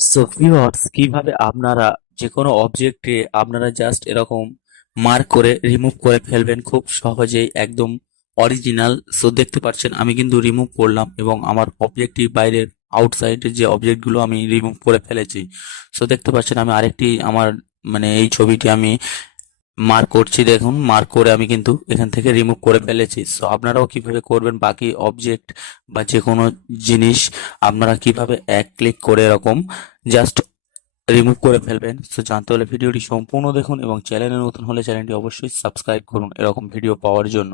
So viewers, কিভাবে আপনারা যে কোনো অবজেক্টে আপনারা জাস্ট এরকম মার্ক করে রিমুভ করে ফেলবেন খুব সহজেই, একদম অরিজিনাল। সো দেখতে পাচ্ছেন আমি কিন্তু রিমুভ করলাম এবং আমার অবজেক্টটিভ বাইরের আউটসাইডের যে অবজেক্টগুলো আমি রিমুভ করে ফেলেছি। সো দেখতে পাচ্ছেন আমি আরেকটি আমার মানে এই ছবিটি আমি মার্ক করছি, দেখুন মার্ক করে আমি কিন্তু এখান থেকে রিমুভ করে ফেলেছি। সো আপনারাও কিভাবে করবেন বাকি অবজেক্ট বা যে কোনো জিনিস আপনারা কিভাবে এক ক্লিক করে এরকম জাস্ট রিমুভ করে ফেলবেন। সো জানতে হলে ভিডিওটি সম্পূর্ণ দেখুন এবং চ্যানেলে নতুন হলে চ্যানেলটি অবশ্যই সাবস্ক্রাইব করুন এরকম ভিডিও পাওয়ার জন্য।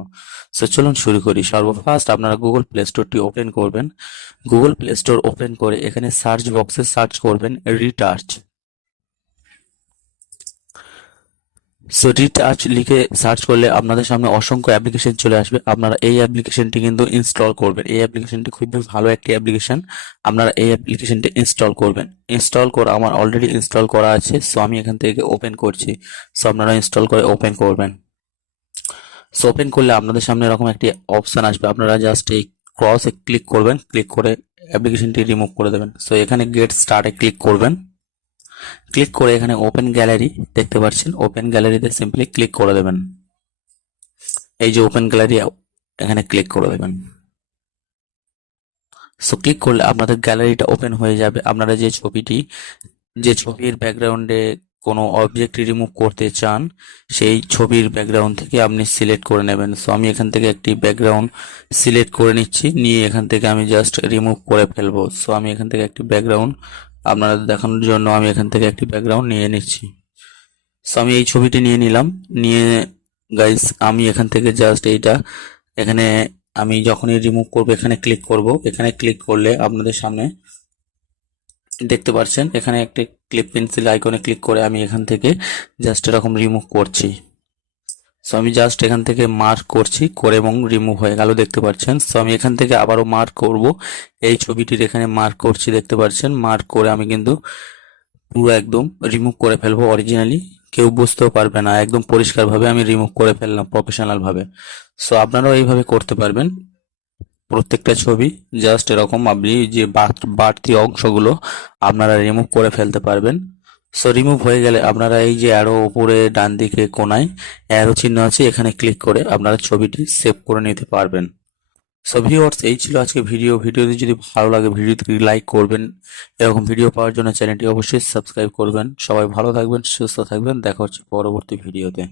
সো চলুন শুরু করি। সর্বফার্স্ট আপনারা গুগল প্লে স্টোরটি ওপেন করবেন। গুগল প্লে স্টোর ওপেন করে এখানে সার্চ বক্সে সার্চ করবেন রিটার্চ। সো রিটার্চ লিখে সার্চ করলে আপনাদের সামনে অসংখ্য অ্যাপ্লিকেশন চলে আসবে। আপনারা এই অ্যাপ্লিকেশনটি কিন্তু ইনস্টল করবেন। এই অ্যাপ্লিকেশনটি খুবই ভালো একটি অ্যাপ্লিকেশন। আপনারা এই অ্যাপ্লিকেশনটি ইনস্টল করবেন। ইনস্টল করা আমার অলরেডি ইনস্টল করা আছে। সো আমি এখান থেকে ওপেন করছি। সো আপনারা ইনস্টল করে ওপেন করবেন। সো ওপেন করলে আপনাদের সামনে এরকম একটি অপশন আসবে। আপনারা জাস্ট এই ক্রসে ক্লিক করবেন, ক্লিক করে অ্যাপ্লিকেশনটি রিমুভ করে দেবেন। সো এখানে গেট স্টার্টে ক্লিক করবেন। ক্লিক করে এখানে ওপেন গ্যালারি দেখতে পাচ্ছেন, ওপেন গ্যালারিতে সিম্পলি ক্লিক করে দেবেন। এই যে ওপেন গ্যালারি, এখানে ক্লিক করে দেবেন। সো ক্লিক করলে আপনাদের গ্যালারিটা ওপেন হয়ে যাবে। আপনারা যে ছবির ব্যাকগ্রাউন্ডে কোনো অবজেক্ট রিমুভ করতে চান সেই ছবির ব্যাকগ্রাউন্ড থেকে আপনি সিলেক্ট করে নেবেন। সো আমি এখান থেকে একটি ব্যাকগ্রাউন্ড সিলেক্ট করে নিচ্ছি, নিয়ে এখান থেকে আমি জাস্ট রিমুভ করে ফেলবো। সো আমি এখান থেকে একটি ব্যাকগ্রাউন্ড আপনাদের দেখানোর জন্য আমি এখান থেকে একটি ব্যাকগ্রাউন্ড নিয়ে নিচ্ছি। সো আমি এই ছবিটি নিয়ে নিলাম। নিয়ে গাইস আমি এখান থেকে জাস্ট এইটা এখানে আমি যখনই রিমুভ করব এখানে ক্লিক করব। এখানে ক্লিক করলে আপনাদের সামনে দেখতে পাচ্ছেন এখানে একটি ক্লিপ পেন্সিল আইকনে ক্লিক করে আমি এখান থেকে জাস্ট এরকম রিমুভ করছি। সো আমি জাস্ট এখান থেকে মার্ক করছি, করে এবং রিমুভ হয়ে গেল দেখতে পাচ্ছেন। সো আমি এখান থেকে আবারও মার্ক করব। এই ছবিটির এখানে মার্ক করছি দেখতে পাচ্ছেন। মার্ক করে আমি কিন্তু পুরো একদম রিমুভ করে ফেলবো অরিজিনালি, কেউ বুঝতেও পারবে না, একদম পরিষ্কারভাবে আমি রিমুভ করে ফেললাম প্রফেশনাল ভাবে। সো আপনারাও এইভাবে করতে পারবেন প্রত্যেকটা ছবি। জাস্ট এরকম আপনি যে বাড়তি অংশগুলো আপনারা রিমুভ করে ফেলতে পারবেন। সো রিমুভ হয়ে গেলে আপনারা এই যে অ্যারো উপরে ডান দিকে কোনায় অ্যারো চিহ্ন আছে, এখানে ক্লিক করে আপনারা ছবিটি সেভ করে নিতে পারবেন। সো ভিউয়ার্স, এই ছিল আজকে ভিডিওটি যদি ভালো লাগে ভিডিওটি লাইক করবেন। এরকম ভিডিও পাওয়ার জন্য চ্যানেলটি অবশ্যই সাবস্ক্রাইব করবেন। সবাই ভালো থাকবেন, সুস্থ থাকবেন, দেখা হচ্ছে পরবর্তী ভিডিওতে।